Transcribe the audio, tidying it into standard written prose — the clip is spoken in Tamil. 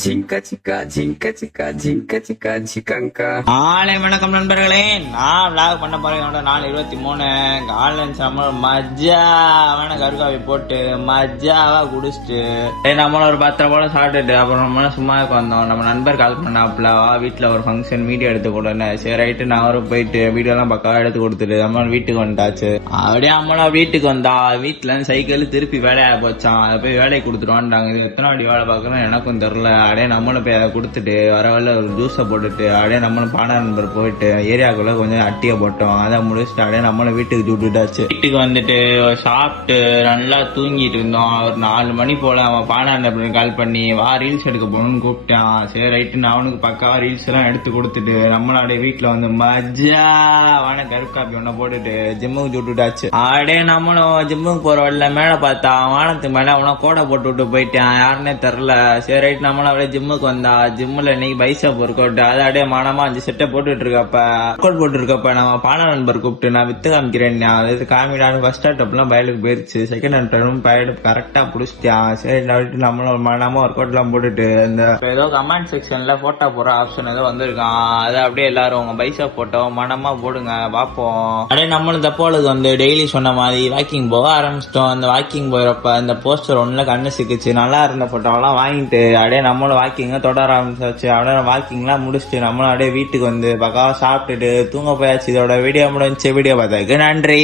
ஜிங்கா சிக்கா ஜிங்கா சிக்கா ஜிங்கா சிக்கா ஜிகாங்கா. காலை வணக்கம் நண்பர்களே, நான் விளாக் பண்ண போறேன். நாள் 23 காலைல நம்ம மஜாவான கருக்காவி போட்டு மஜாவா குடிச்சிட்டு நம்மள ஒரு 10 போல சாப்பிட்டுட்டு அப்புறம் நம்ம சும்மா வந்தோம். நம்ம நண்பர் கால் பண்ணாப்புல வீட்டுல ஒரு ஃபங்க்ஷன் வீடியோ எடுத்து கொடுன்னு. சரி ரைட்டு நான் அவரும் போயிட்டு வீடியோ எல்லாம் பக்காவா எடுத்து கொடுத்துட்டு நம்ம வீட்டுக்கு வந்தாச்சு. அப்படியே நம்மளா வீட்டுக்கு வந்தா வீட்டுல சைக்கிள் திருப்பி வேலையா போச்சான். அதை போய் வேலைக்கு கொடுத்துட்டு வந்துட்டாங்க. இது எத்தனை வாட்டி வேலை பார்க்கறோம் எனக்கும் தெரியல. அப்படியே நம்மளும் போய் அதை கொடுத்துட்டு வரவள்ள ஒரு ஜூஸை போட்டுட்டு அப்படியே நம்மளும் பாடா நண்பர் போயிட்டு ஏரியாக்குள்ள கொஞ்சம் அட்டியை போட்டோம். அதை முடிச்சுட்டு அப்படியே நம்மளும் வீட்டுக்கு சுட்டுட்டாச்சு. வீட்டுக்கு வந்துட்டு சாப்பிட்டு நல்லா தூங்கிட்டு இருந்தோம். ஒரு 4 மணி போல அவன் பாடா நண்பர் கால் பண்ணி வா ரீல்ஸ் எடுக்க போகணும்னு கூப்பிட்டான். சரி ரைட்டு நான் அவனுக்கு பக்காவா ரீல்ஸ் எல்லாம் எடுத்து கொடுத்துட்டு நம்மளும் அப்படியே வீட்டுல வந்து மஜாவான கருக்காப்பி ஒன்ன போட்டுட்டு ஜிம்முக்கு சுட்டுட்டாச்சு. அப்படியே நம்மளும் ஜிம்முக்கு போற வழியில மேல பார்த்தா வானத்துக்கு மேல அவனை கோடை போட்டு விட்டு போயிட்டான். யாருன்னே தெரியல. சரி ரைட் நம்மளும் அப்படியே ஜிம்முக்கு வந்தா. ஜிம்முல இன்னைக்கு பைசப் ஒர்க் அவுட். அதை அப்படியே மனமா 5 செட்டை போட்டுட்டு இருக்கப்ப ஒர்க் போட்டு இருக்கப்ப நம்ம பான நண்பர் கூப்பிட்டு நான் வித்து காமிக்கிறேன் அது காமிடான்னு ஃபர்ஸ்ட் ஸ்டார்ட்லாம் பயலுக்கு போயிருச்சு. செகண்ட் அண்டரும் பயலு கரெக்டா புடிச்சிட்டான். சரி நம்மளும் மனமா ஒர்க் அவுட் எல்லாம் போட்டுட்டு இந்த ஏதோ கமெண்ட் செக்ஷன்ல போட்டோ போற ஆப்ஷன் ஏதோ வந்திருக்கான். அதை அப்படியே எல்லாரும் உங்க பைசப் போட்டோ மனமா போடுங்க பாப்போம். அப்படியே நம்மளும் தப்போலுக்கு வந்து டெய்லி சொன்ன மாதிரி வாக்கிங் போக ஆரம்பிச்சிட்டோம். அந்த வாக்கிங் போயிறப்ப அந்த போஸ்டர் ஒண்ணுல கண்ணு சிக்கிச்சு. நல்லா இருந்த போட்டோவெல்லாம் வாங்கிட்டு அப்படியே நம்மளும் வாக்கிங்க தொடர ஆரம்பிச்சாச்சு. அப்படியே வாக்கிங்லாம் முடிச்சுட்டு நம்மளும் அப்படியே வீட்டுக்கு வந்து பக்காவா சாப்பிட்டுட்டு தூங்க போயாச்சு. இதோட வீடியோ முடிஞ்சு. வீடியோ பார்த்ததுக்கு நன்றி.